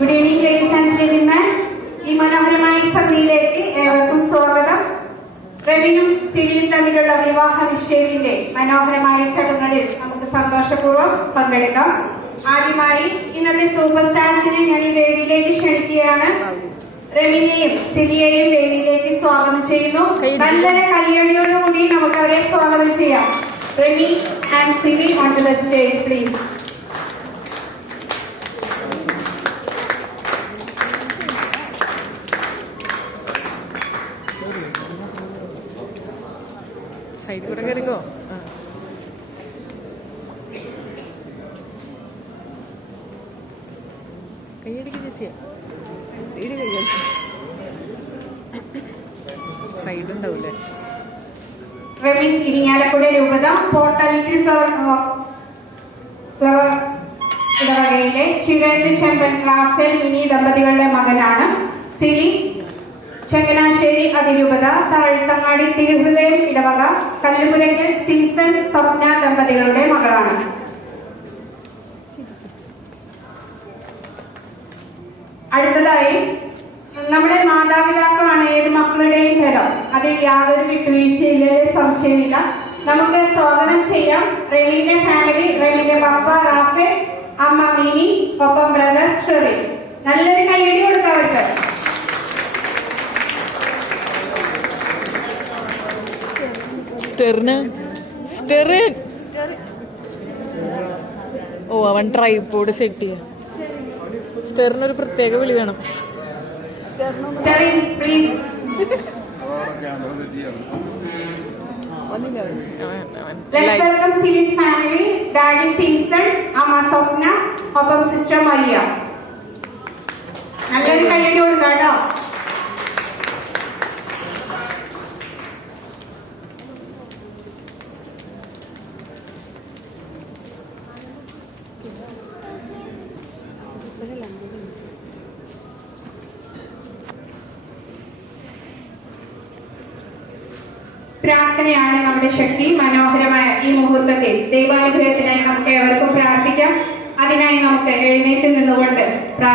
Good evening ladies and gentleman. ഈ മനോഹരമായ സന്ധ്യയിലേക്ക് ഏവർക്കും സ്വാഗതം. റെമിനും സിലിയും തമ്മിലുള്ള വിവാഹ നിശ്ചയത്തിന്റെ മനോഹരമായ ചടങ്ങുകളിൽ നമുക്ക് സന്തോഷപൂർവ്വം പങ്കെടുക്കാം. ആദ്യമായി ഇന്നത്തെ സൂപ്പർ സ്റ്റാർസിനെ ഞാൻ ഈ വേദിയിലേക്ക് ക്ഷണിക്കുകയാണ്. റെമിനെയും സിലിയെയും വേദിയിലേക്ക് സ്വാഗതം ചെയ്യുന്നു. നല്ലൊരു കയ്യടിയോടുകൂടി നമുക്ക് അവരെ സ്വാഗതം ചെയ്യാം. റെമി ആൻഡ് സിലി on to the stage please. Side കൂടെ കയറിക്കോ. കൈയടിക്ക് ചേച്ചിയാ, സൈഡ് ഉണ്ടാവൂലേ. റെമിൻ ഇരിങ്ങാലക്കുട രൂപത പോർട്ടലിറ്റിൽ ഫ്ലവർ ഇടവകയിലെ ചിരേന്ദ്ര ചെമ്പൻ റാഫേൽ മിനി ദമ്പതികളുടെ മകനാണ്. സിലി ചങ്ങനാശ്ശേരി അതിരൂപത താഴ്ത്തങ്ങാടി തിരുഹൃദയം ഇടവക കല്ലുപുരയ്ക്കൽ സിംസൺ സ്വപ്ന ദമ്പതികളുടെ മകളാണ്. അടുത്തതായി നമ്മുടെ മാതാപിതാക്കളാണ് ഏത് മക്കളുടെയും ഫലം. അതിൽ യാതൊരു വിട്ടുവീഴ്ചയില്ലേ, സംശയമില്ല. നമുക്ക് സ്വാഗതം ചെയ്യാം റെമിന്റെ ഫാമിലി. റെമിന്റെ പപ്പ റാഫേൽ, അമ്മ മിനി, ഒപ്പം ബ്രദർ ഷെറിൻ. നല്ലൊരു കയ്യടി കൊടുക്കാം അവർക്ക്. ഓ, അവൻ ട്രൈപോഡ് സെറ്റ് ചെയ്യാം. സ്റ്റെറിനൊരു പ്രത്യേക വിളി വേണം. Let's welcome Sili's family, Daddy Simpson, Amma Sopna, ഒപ്പം സിസ്റ്റർ മരിയ. നല്ലൊരു കയ്യടി കൊടുക്കാം കേട്ടോ. പ്രാർത്ഥനയാണ് നമ്മുടെ ശക്തി. മനോഹരമായ ഈ മുഹൂർത്തത്തിൽ ദൈവാനുഗ്രഹത്തിനായി നമുക്ക് ഏവർക്കും പ്രാർത്ഥിക്കാം. അതിനായി നമുക്ക് എഴുന്നേറ്റ് നിന്നുകൊണ്ട്